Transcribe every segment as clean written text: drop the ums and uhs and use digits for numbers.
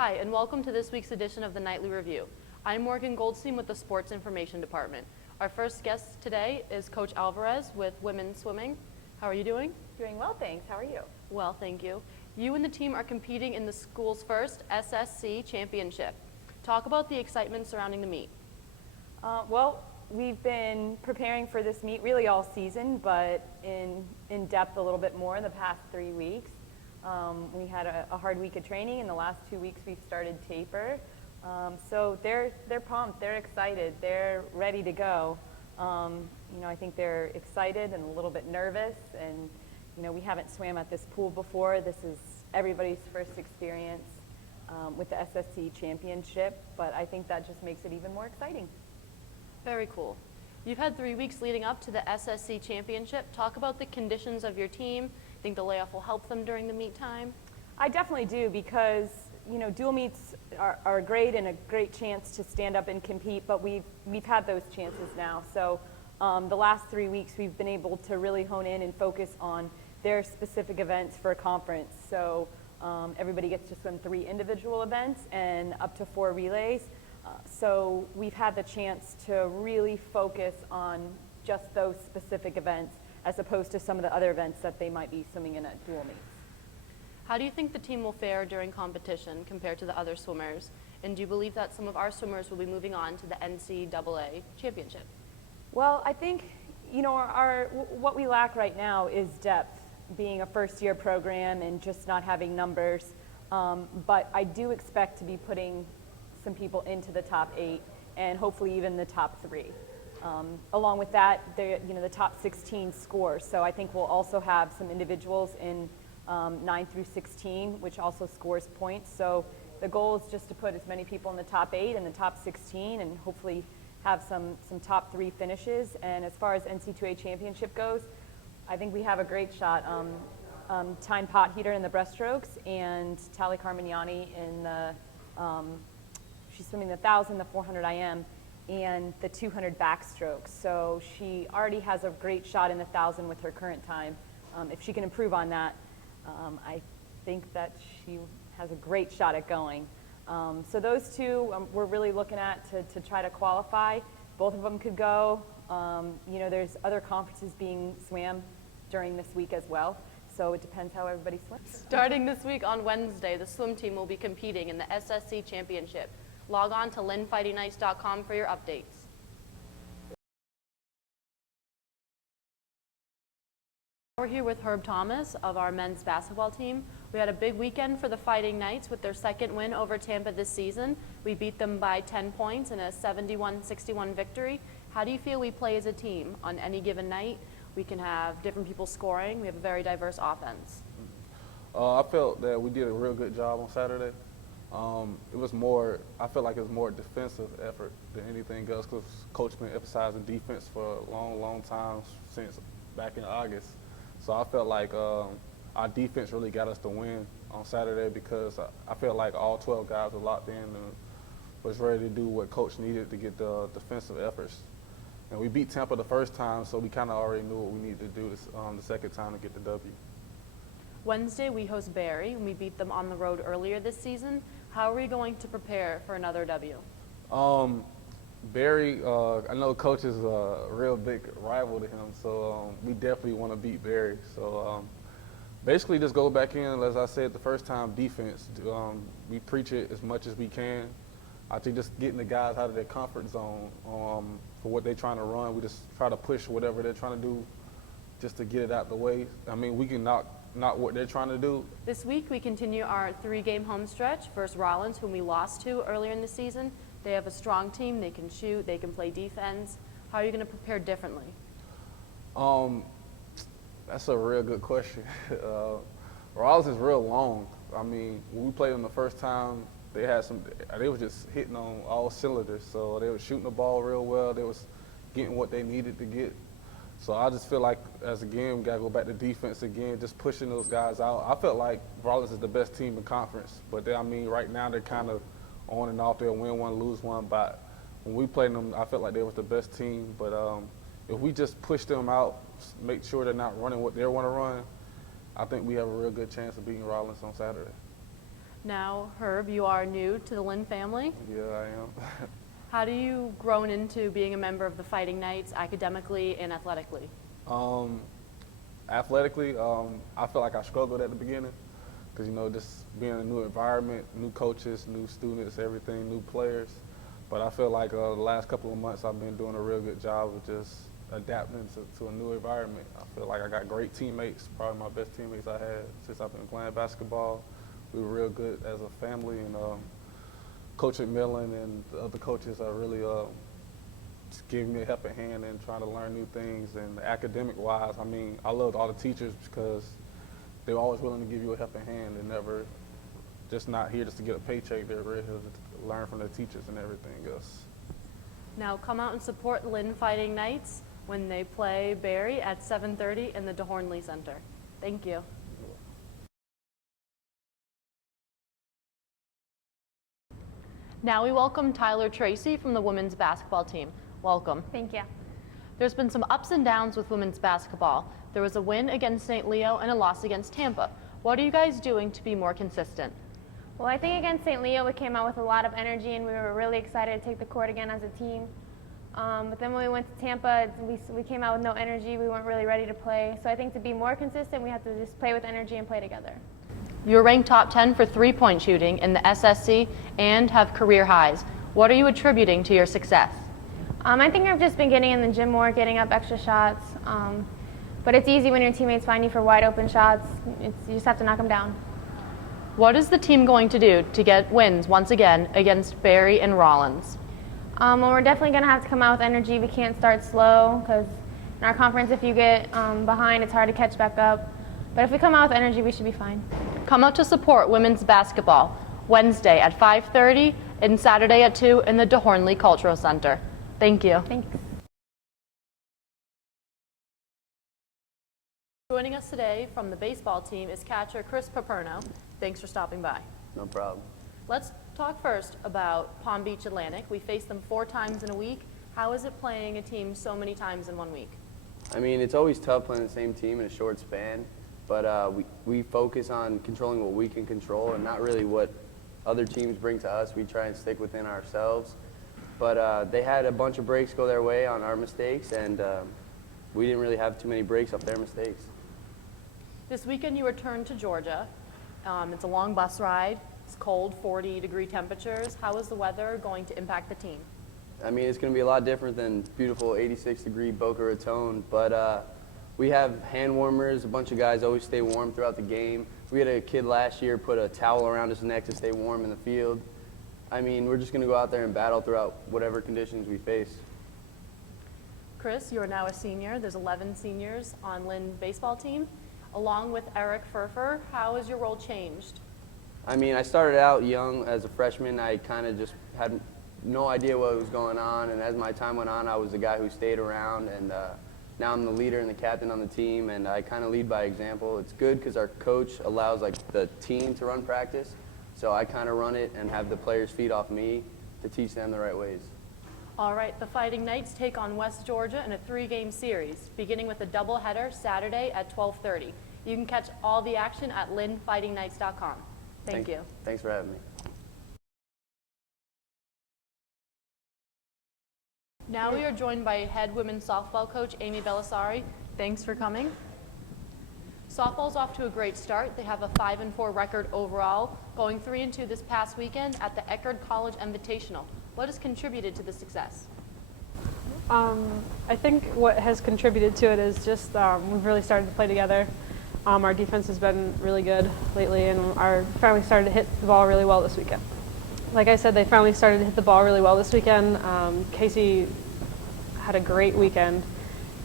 Hi, and welcome to this week's edition of the Nightly Review. I'm Morgan Goldstein with the Sports Information Department. Our first guest today is Coach Alvarez with women's swimming. How are you doing? Doing well, thanks. How are you? Well, thank you. You and the team are competing in the school's first SSC championship. Talk about the excitement surrounding the meet. Well, we've been preparing for this meet really all season, but in depth a little bit more in the past 3 weeks. We had a hard week of training. In the last 2 weeks, we've started taper. So they're pumped. They're excited. They're ready to go. I think they're excited and a little bit nervous. And we haven't swam at this pool before. This is everybody's first experience with the SSC championship. But I think that just makes it even more exciting. Very cool. You've had 3 weeks leading up to the SSC championship. Talk about the conditions of your team. Think the layoff will help them during the meet time? I definitely do because, dual meets are great and a great chance to stand up and compete, but we've had those chances now. So the last 3 weeks we've been able to really hone in and focus on their specific events for a conference. So everybody gets to swim 3 individual events and up to 4 relays. So we've had the chance to really focus on just those specific events as opposed to some of the other events that they might be swimming in at dual meets. How do you think the team will fare during competition compared to the other swimmers? And do you believe that some of our swimmers will be moving on to the NCAA championship? Well, I think, what we lack right now is depth, being a first-year program and just not having numbers. But I do expect to be putting some people into the top 8 and hopefully even the top 3. Along with that, the top 16 scores. So I think we'll also have some individuals in 9 through 16, which also scores points. So the goal is just to put as many people in the top 8 and the top 16 and hopefully have some top 3 finishes. And as far as NC2A championship goes, I think we have a great shot. Tyne Potheater in the breaststrokes and Tali Carmignani in the, she's swimming the 1,000, the 400 IM, and the 200 backstroke. So she already has a great shot in the 1,000 with her current time. If she can improve on that, I think that she has a great shot at going. So those two we're really looking at to try to qualify. Both of them could go. There's other conferences being swam during this week as well. So it depends how everybody swims. Starting this week on Wednesday, the swim team will be competing in the SSC championship. Log on to linfightingknights.com for your updates. We're here with Herb Thomas of our men's basketball team. We had a big weekend for the Fighting Knights with their second win over Tampa this season. We beat them by 10 points in a 71-61 victory. How do you feel we play as a team on any given night? We can have different people scoring. We have a very diverse offense. I felt that we did a real good job on Saturday. It was more, I felt like it was more defensive effort than anything else because Coach been emphasizing defense for a long, long time since back in August. So I felt like our defense really got us the win on Saturday because I felt like all 12 guys were locked in and was ready to do what Coach needed to get the defensive efforts. And we beat Tampa the first time, so we kind of already knew what we needed to do the second time to get the W. Wednesday, we host Barry, and we beat them on the road earlier this season. How are we going to prepare for another W? Barry, I know Coach is a real big rival to him, so we definitely want to beat Barry. So basically just go back in, as I said the first time, defense. We preach it as much as we can. I think just getting the guys out of their comfort zone for what they're trying to run. We just try to push whatever they're trying to do just to get it out the way. I mean, we can knock what they're trying to do. This week, we continue our 3-game home stretch versus Rollins, whom we lost to earlier in the season. They have a strong team. They can shoot. They can play defense. How are you going to prepare differently? That's a real good question. Rollins is real long. I mean, when we played them the first time, they were just hitting on all cylinders. So they were shooting the ball real well. They was getting what they needed to get. So I just feel like, as again, we got to go back to defense again, just pushing those guys out. I felt like Rollins is the best team in conference. But right now they're kind of on and off. They'll win one, lose one. But when we played them, I felt like they was the best team. But if we just push them out, make sure they're not running what they want to run, I think we have a real good chance of beating Rollins on Saturday. Now, Herb, you are new to the Lynn family. Yeah, I am. How do you grown into being a member of the Fighting Knights academically and athletically? Athletically, I feel like I struggled at the beginning because, just being in a new environment, new coaches, new students, everything, new players. But I feel like the last couple of months I've been doing a real good job of just adapting to a new environment. I feel like I got great teammates, probably my best teammates I had since I've been playing basketball. We were real good as a family, and Coach McMillan and the other coaches are really just giving me a helping hand and trying to learn new things. And academic-wise, I loved all the teachers because they were always willing to give you a helping hand and never just not here just to get a paycheck. They're really here to learn from their teachers and everything else. Now, come out and support Lynn Fighting Knights when they play Barry at 7:30 in the DeHornley Center. Thank you. Now we welcome Tyler Tracy from the women's basketball team. Welcome. Thank you. There's been some ups and downs with women's basketball. There was a win against St. Leo and a loss against Tampa. What are you guys doing to be more consistent? Well, I think against St. Leo we came out with a lot of energy and we were really excited to take the court again as a team. But then when we went to Tampa, we came out with no energy. We weren't really ready to play. So I think to be more consistent, we have to just play with energy and play together. You were ranked top 10 for three-point shooting in the SSC and have career highs. What are you attributing to your success? I think I've just been getting in the gym more, getting up extra shots. But it's easy when your teammates find you for wide open shots. You just have to knock them down. What is the team going to do to get wins once again against Barry and Rollins? Well, we're definitely going to have to come out with energy. We can't start slow because in our conference, if you get behind, it's hard to catch back up. But if we come out with energy, we should be fine. Come out to support women's basketball Wednesday at 5:30 and Saturday at 2 in the DeHornley Cultural Center. Thank you. Thanks. Joining us today from the baseball team is catcher Chris Paperno. Thanks for stopping by. No problem. Let's talk first about Palm Beach Atlantic. We face them 4 times in a week. How is it playing a team so many times in 1 week? It's always tough playing the same team in a short span, but we focus on controlling what we can control and not really what other teams bring to us. We try and stick within ourselves. But they had a bunch of breaks go their way on our mistakes, and we didn't really have too many breaks off their mistakes. This weekend you return to Georgia. It's a long bus ride. It's cold, 40-degree temperatures. How is the weather going to impact the team? It's going to be a lot different than beautiful 86-degree Boca Raton, but we have hand warmers. A bunch of guys always stay warm throughout the game. We had a kid last year put a towel around his neck to stay warm in the field. We're just going to go out there and battle throughout whatever conditions we face. Chris, you are now a senior. There's 11 seniors on Lynn baseball team. Along with Eric Furfer, how has your role changed? I started out young as a freshman. I kind of just had no idea what was going on, and as my time went on, I was the guy who stayed around, and now I'm the leader and the captain on the team, and I kind of lead by example. It's good because our coach allows the team to run practice, so I kind of run it and have the players feed off me to teach them the right ways. All right, the Fighting Knights take on West Georgia in a 3-game series, beginning with a doubleheader Saturday at 12:30. You can catch all the action at lynnfightingknights.com. Thank you. Thanks for having me. Now we are joined by head women's softball coach Amy Belisari. Thanks for coming. Softball's off to a great start. They have a 5-4 record overall, going 3-2 this past weekend at the Eckerd College Invitational. What has contributed to the success? I think what has contributed to it is just we've really started to play together. Our defense has been really good lately, and finally started to hit the ball really well this weekend. Like I said, they finally started to hit the ball really well this weekend. Casey had a great weekend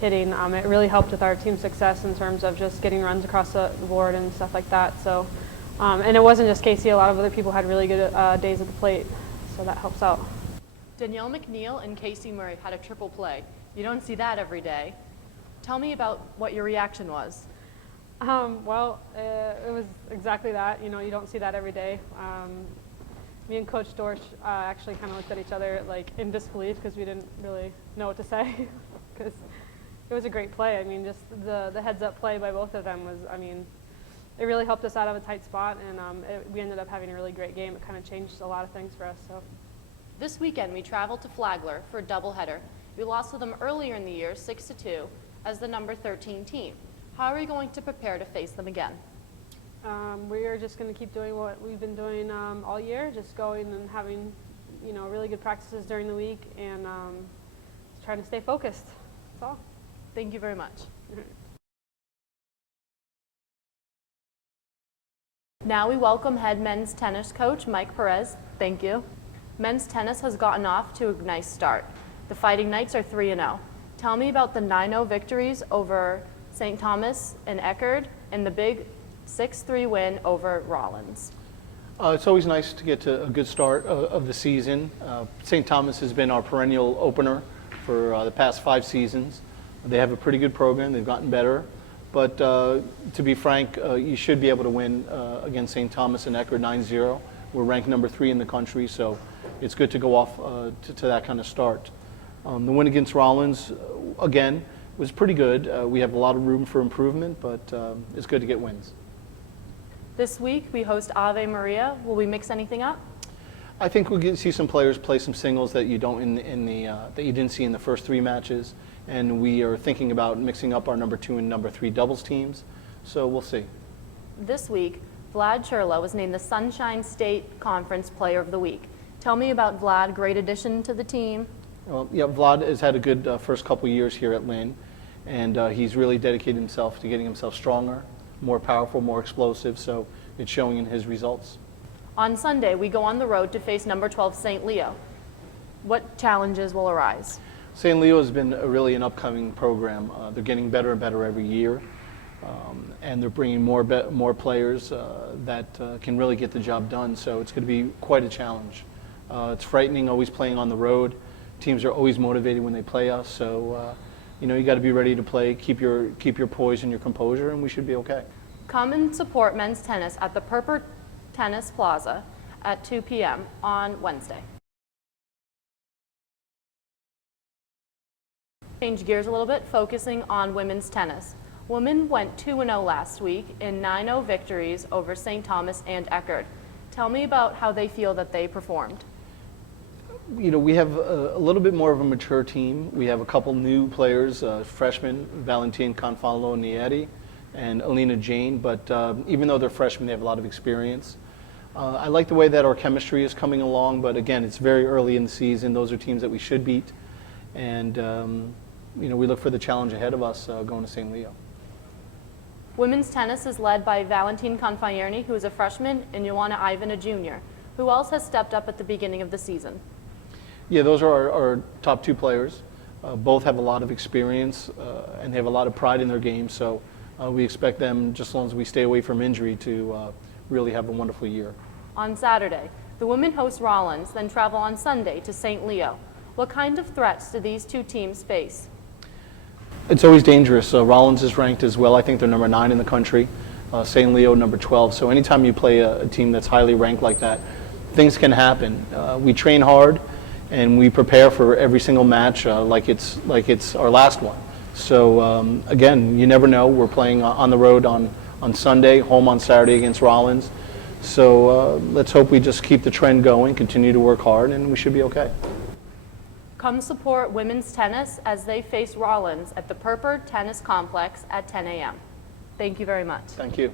hitting. It really helped with our team success in terms of just getting runs across the board and stuff like that. So, and it wasn't just Casey. A lot of other people had really good days at the plate, so that helps out. Danielle McNeil and Casey Murray had a triple play. You don't see that every day. Tell me about what your reaction was. It was exactly that. You don't see that every day. Me and Coach Dorsch actually kind of looked at each other in disbelief because we didn't really know what to say because it was a great play. Just the heads-up play by both of them was, it really helped us out of a tight spot, and we ended up having a really great game. It kind of changed a lot of things for us. So. This weekend, we traveled to Flagler for a doubleheader. We lost to them earlier in the year, 6-2, as the number 13 team. How are we going to prepare to face them again? We are just going to keep doing what we've been doing all year, just going and having, really good practices during the week, and trying to stay focused. That's all. Thank you very much. Now we welcome head men's tennis coach Mike Perez. Thank you. Men's tennis has gotten off to a nice start. The Fighting Knights are 3-0. Tell me about the 9-0 victories over St. Thomas and Eckerd and the big 6-3 win over Rollins. It's always nice to get to a good start of the season. St. Thomas has been our perennial opener for the past 5 seasons. They have a pretty good program. They've gotten better. But to be frank, you should be able to win against St. Thomas and Eckerd 9-0. We're ranked number 3 in the country, so it's good to go off to that kind of start. The win against Rollins, again, was pretty good. We have a lot of room for improvement, but it's good to get wins. This week we host Ave Maria. Will we mix anything up? I think we'll see some players play some singles that you don't that you didn't see in the first 3 matches, and we are thinking about mixing up our number 2 and number 3 doubles teams. So we'll see. This week, Vlad Churla was named the Sunshine State Conference Player of the Week. Tell me about Vlad. Great addition to the team. Well, yeah, Vlad has had a good first couple years here at Lynn, and he's really dedicated himself to getting himself stronger, more powerful, more explosive, so it's showing in his results. On Sunday, we go on the road to face number 12 St. Leo. What challenges will arise? St. Leo has been really an upcoming program. They're getting better and better every year, and they're bringing more players that can really get the job done, so it's going to be quite a challenge. It's frightening always playing on the road. Teams are always motivated when they play us, so you got to be ready to play, keep your poise and your composure, and we should be okay. Come and support men's tennis at the Purpur Tennis Plaza at 2 p.m. on Wednesday. Change gears a little bit, focusing on women's tennis. Women went 2-0 last week in 9-0 victories over St. Thomas and Eckerd. Tell me about how they feel that they performed. We have a little bit more of a mature team. We have a couple new players, freshmen, Valentin Confalo Nieri and Alina Jane, but even though they're freshmen, they have a lot of experience. I like the way that our chemistry is coming along, but again, it's very early in the season. Those are teams that we should beat, and we look for the challenge ahead of us going to St. Leo. Women's tennis is led by Valentin Confayerni, who is a freshman, and Joanna Ivan, a junior. Who else has stepped up at the beginning of the season? Yeah, those are our top 2 players. Both have a lot of experience, and they have a lot of pride in their game, so we expect them, just as long as we stay away from injury, to really have a wonderful year. On Saturday, the women host Rollins, then travel on Sunday to St. Leo. What kind of threats do these 2 teams face? It's always dangerous. Rollins is ranked as well. I think they're number 9 in the country. St. Leo number 12. So anytime you play a team that's highly ranked like that, things can happen. We train hard, and we prepare for every single match like it's our last one. So again, you never know. We're playing on the road on Sunday, home on Saturday against Rollins. So let's hope we just keep the trend going, continue to work hard, and we should be okay. Come support women's tennis as they face Rollins at the Purpur Tennis Complex at 10 a.m. Thank you very much. Thank you.